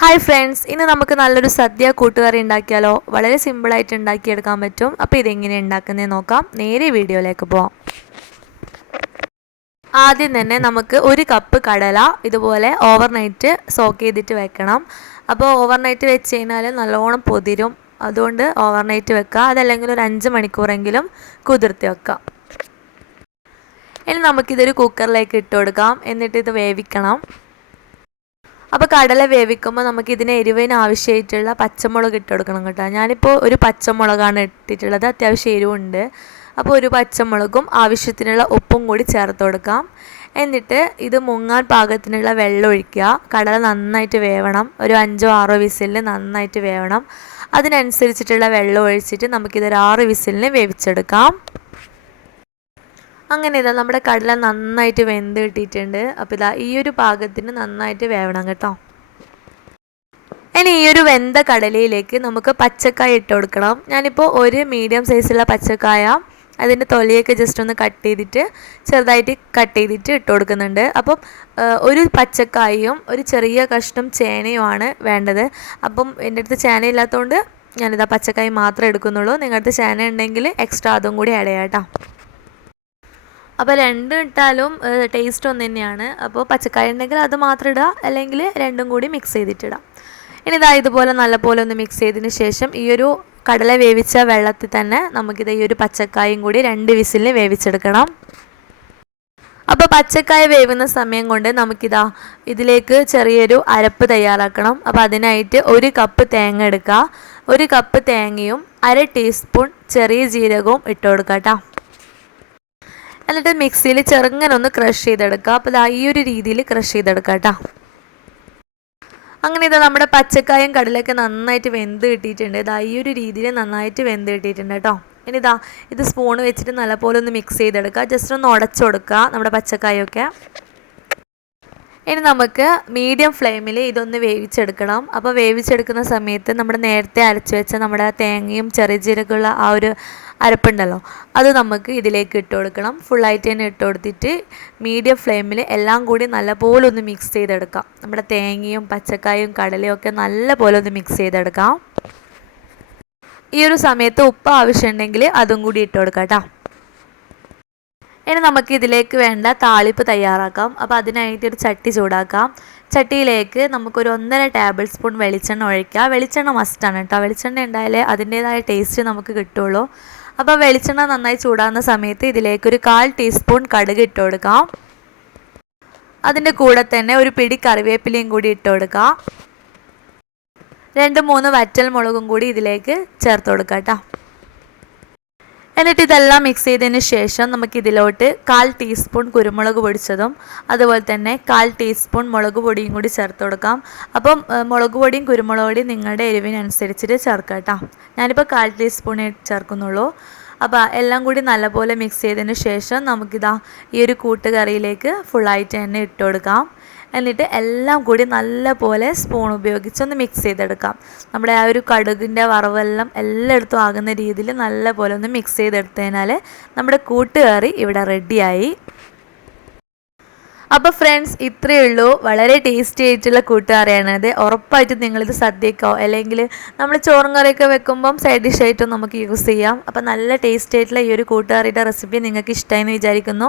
Hi friends ഇന്ന് നമുക്ക് നല്ലൊരു സദ്യ കൂട്ടുകറി ഉണ്ടാക്കിയാലോ? വളരെ സിമ്പിളായിട്ട് ഉണ്ടാക്കിയെടുക്കാൻ പറ്റും. അപ്പോൾ ഇതെങ്ങനെ ഉണ്ടാക്കുന്നത് നോക്കാം. നേരെ വീഡിയോയിലേക്ക് പോവാം. ആദ്യം തന്നെ നമുക്ക് ഒരു കപ്പ് കടല ഇതുപോലെ ഓവർനൈറ്റ് സോക്ക് ചെയ്തിട്ട് വെക്കണം. അപ്പോൾ ഓവർനൈറ്റ് വെച്ച് കഴിഞ്ഞാൽ നല്ലോണം പൊതിരും. അതുകൊണ്ട് ഓവർനൈറ്റ് വെക്കുക അതല്ലെങ്കിൽ ഒരു അഞ്ച് മണിക്കൂറെങ്കിലും കുതിർത്തി വെക്കുക ഇനി നമുക്കിതൊരു കുക്കറിലേക്ക് ഇട്ട് കൊടുക്കാം. എന്നിട്ട് ഇത് വേവിക്കണം. അപ്പോൾ കടല വേവിക്കുമ്പോൾ നമുക്ക് ഇതിന് എരിവിന് ആവശ്യമായിട്ടുള്ള പച്ചമുളക് ഇട്ട് കൊടുക്കണം കേട്ടോ. ഞാനിപ്പോൾ ഒരു പച്ചമുളകാണ് ഇട്ടിട്ടുള്ളത്. അത്യാവശ്യം എരിവുണ്ട്. അപ്പോൾ ഒരു പച്ചമുളകും ആവശ്യത്തിനുള്ള ഉപ്പും കൂടി ചേർത്ത് കൊടുക്കാം. എന്നിട്ട് ഇത് മുങ്ങാൻ പാകത്തിനുള്ള വെള്ളം ഒഴിക്കുക. കടല നന്നായിട്ട് വേവണം. ഒരു അഞ്ചോ ആറോ വിസിലിന് നന്നായിട്ട് വേവണം. അതിനനുസരിച്ചിട്ടുള്ള വെള്ളം ഒഴിച്ചിട്ട് നമുക്കിതൊരു ആറ് വിസിലിന് വേവിച്ചെടുക്കാം. അങ്ങനെ ഇതാ നമ്മുടെ കടല നന്നായിട്ട് വെന്ത് കിട്ടിയിട്ടുണ്ട്. അപ്പോൾ ഇതാ ഈ ഒരു പാകത്തിന് നന്നായിട്ട് വേവണം കേട്ടോ. ഇനി ഈ ഒരു വെന്ത കടലയിലേക്ക് നമുക്ക് പച്ചക്കായ ഇട്ട് കൊടുക്കണം. ഞാനിപ്പോൾ ഒരു മീഡിയം സൈസുള്ള പച്ചക്കായ അതിന്റെ തൊലിയൊക്കെ ജസ്റ്റ് ഒന്ന് കട്ട് ചെയ്തിട്ട് ചെറുതായിട്ട് കട്ട് ചെയ്തിട്ട് ഇട്ട് കൊടുക്കുന്നുണ്ട്. അപ്പം ഒരു പച്ചക്കായും ഒരു ചെറിയ കഷ്ണം ചേനയുമാണ് വേണ്ടത്. അപ്പം എന്റെ അടുത്ത് ചേന ഇല്ലാത്തതുകൊണ്ട് ഞാനിതാ പച്ചക്കായ മാത്രമേ എടുക്കുന്നുള്ളൂ. നിങ്ങളുടെ അടുത്ത് ചേന ഉണ്ടെങ്കിൽ എക്സ്ട്രാ അതും കൂടി ആഡ് ചെയ്യാം കേട്ടോ. അപ്പോൾ രണ്ടും ഇട്ടാലും ടേസ്റ്റ് ഒന്ന് തന്നെയാണ്. അപ്പോൾ പച്ചക്കായ ഉണ്ടെങ്കിൽ അത് മാത്രം ഇടുക അല്ലെങ്കിൽ രണ്ടും കൂടി മിക്സ് ചെയ്തിട്ടിടാം. ഇനി ഇതാ ഇതുപോലെ നല്ലപോലെ ഒന്ന് മിക്സ് ചെയ്തതിന് ശേഷം ഈ ഒരു കടല വേവിച്ച വെള്ളത്തിൽ തന്നെ നമുക്കിത് ഈ ഒരു പച്ചക്കായും കൂടി രണ്ട് വിസിലിന് വേവിച്ചെടുക്കണം. അപ്പോൾ പച്ചക്കായ വേവുന്ന സമയം കൊണ്ട് നമുക്കിതാ ഇതിലേക്ക് ചെറിയൊരു അരപ്പ് തയ്യാറാക്കണം. അപ്പോൾ അതിനായിട്ട് ഒരു കപ്പ് തേങ്ങ എടുക്കുക. ഒരു കപ്പ് തേങ്ങയും അര ടീസ്പൂൺ ചെറിയ ജീരകവും ഇട്ട് കൊടുക്കാം കേട്ടോ എന്നിട്ട് മിക്സിയിൽ ചെറുങ്ങനെ ഒന്ന് ക്രഷ് ചെയ്തെടുക്കുക അപ്പോൾ ഇതാ ഈ ഒരു രീതിയിൽ ക്രഷ് ചെയ്തെടുക്കുക കേട്ടോ. അങ്ങനെ ഇതാ നമ്മുടെ പച്ചക്കായും കടലൊക്കെ നന്നായിട്ട് വെന്ത് കിട്ടിയിട്ടുണ്ട്. ഇതാ ഈ ഒരു രീതിയിൽ നന്നായിട്ട് വെന്ത് കിട്ടിയിട്ടുണ്ട് കേട്ടോ. ഇനി ഇതാ ഇത് സ്പൂൺ വെച്ചിട്ട് നല്ലപോലെ ഒന്ന് മിക്സ് ചെയ്തെടുക്കുക ജസ്റ്റ് ഒന്ന് ഉടച്ചു കൊടുക്കുക നമ്മുടെ പച്ചക്കായൊക്കെ. ഇനി നമുക്ക് മീഡിയം ഫ്ലെയിമിൽ ഇതൊന്ന് വേവിച്ചെടുക്കണം. അപ്പോൾ വേവിച്ചെടുക്കുന്ന സമയത്ത് നമ്മുടെ നേരത്തെ അരച്ച് വെച്ച നമ്മുടെ തേങ്ങയും ചെറിയ ജീരകമുള്ള ആ ഒരു അരപ്പുണ്ടല്ലോ അത് നമുക്ക് ഇതിലേക്ക് ഇട്ട് കൊടുക്കണം. ഫുള്ളായിട്ട് തന്നെ ഇട്ട് കൊടുത്തിട്ട് മീഡിയം ഫ്ലെയിമിൽ എല്ലാം കൂടി നല്ലപോലെ ഒന്ന് മിക്സ് ചെയ്തെടുക്കാം. നമ്മുടെ തേങ്ങയും പച്ചക്കായും കടലയും ഒക്കെ നല്ലപോലെ ഒന്ന് മിക്സ് ചെയ്തെടുക്കാം. ഈ ഒരു സമയത്ത് ഉപ്പ് ആവശ്യമുണ്ടെങ്കിൽ അതും കൂടി ഇട്ട് കൊടുക്കാം കേട്ടോ. ഇനി നമുക്ക് ഇതിലേക്ക് വേണ്ട താളിപ്പ് തയ്യാറാക്കാം. അപ്പോൾ അതിനായിട്ട് ഒരു ചട്ടി ചൂടാക്കാം. ചട്ടിയിലേക്ക് നമുക്കൊരു ഒന്നര ടേബിൾ സ്പൂൺ വെളിച്ചെണ്ണ ഒഴിക്കുക വെളിച്ചെണ്ണ മസ്റ്റാണ് കേട്ടോ വെളിച്ചെണ്ണ ഉണ്ടായാലേ അതിന്റേതായ ടേസ്റ്റ് നമുക്ക് കിട്ടുള്ളൂ. അപ്പോൾ വെളിച്ചെണ്ണ നന്നായി ചൂടാകുന്ന സമയത്ത് ഇതിലേക്ക് ഒരു കാൽ ടീസ്പൂൺ കടുക് ഇട്ട് കൊടുക്കാം. അതിന്റെ കൂടെ തന്നെ ഒരു പിടി കറിവേപ്പിലയും കൂടി ഇട്ട് കൊടുക്കാം. രണ്ട് മൂന്ന് വറ്റൽ മുളകും കൂടി ഇതിലേക്ക് ചേർത്ത് കൊടുക്കാം കേട്ടോ എന്നിട്ട് ഇതെല്ലാം മിക്സ് ചെയ്തതിന് ശേഷം നമുക്ക് ഇതിലോട്ട് കാൽ ടീസ്പൂൺ കുരുമുളക് പൊടിച്ചതും അതുപോലെ തന്നെ കാൽ ടീസ്പൂൺ മുളക് പൊടിയും കൂടി ചേർത്ത് കൊടുക്കാം. അപ്പം മുളക് പൊടിയും കുരുമുളക് പൊടിയും നിങ്ങളുടെ എരിവിനനുസരിച്ചിട്ട് ചേർക്കാം കേട്ടോ. ഞാനിപ്പോൾ കാൽ ടീസ്പൂണേ ചേർക്കുന്നുള്ളൂ. അപ്പോൾ എല്ലാം കൂടി നല്ലപോലെ മിക്സ് ചെയ്തതിന് ശേഷം നമുക്കിതാ ഈ ഒരു കൂട്ടുകറിയിലേക്ക് ഫുള്ളായിട്ട് തന്നെ ഇട്ട് കൊടുക്കാം. എന്നിട്ട് എല്ലാം കൂടി നല്ലപോലെ സ്പൂൺ ഉപയോഗിച്ചൊന്ന് മിക്സ് ചെയ്തെടുക്കാം. നമ്മുടെ ആ ഒരു കടുകിന്റെ വറവെല്ലാം എല്ലായിടത്തും ആകുന്ന രീതിയിൽ നല്ലപോലെ ഒന്ന് മിക്സ് ചെയ്തെടുത്തതിനാൽ നമ്മുടെ കൂട്ടുകറി ഇവിടെ റെഡിയായി അപ്പോൾ ഫ്രണ്ട്സ് ഇത്രയേ ഉള്ളൂ. വളരെ ടേസ്റ്റി ആയിട്ടുള്ള കൂട്ടുകറിയാണത് ഉറപ്പായിട്ടും നിങ്ങളിത് സദ്യക്കോ അല്ലെങ്കിൽ നമ്മൾ ചോറും കറിയൊക്കെ വെക്കുമ്പം സൈഡ് ഡിഷായിട്ടും നമുക്ക് യൂസ് ചെയ്യാം. അപ്പോൾ നല്ല ടേസ്റ്റി ആയിട്ടുള്ള ഈ ഒരു കൂട്ടുകറിയുടെ റെസിപ്പി നിങ്ങൾക്ക് ഇഷ്ടമായെന്ന് വിചാരിക്കുന്നു.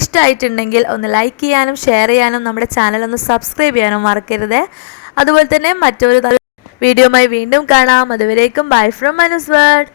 ഇഷ്ടമായിട്ടുണ്ടെങ്കിൽ ഒന്ന് ലൈക്ക് ചെയ്യാനും ഷെയർ ചെയ്യാനും നമ്മുടെ ചാനൽ ഒന്ന് സബ്സ്ക്രൈബ് ചെയ്യാനും മറക്കരുത്. അതുപോലെ തന്നെ മറ്റൊരു വീഡിയോമായി വീണ്ടും കാണാം. അതുവരേക്കും ബൈ ഫ്രം മനുസ്വേഡ്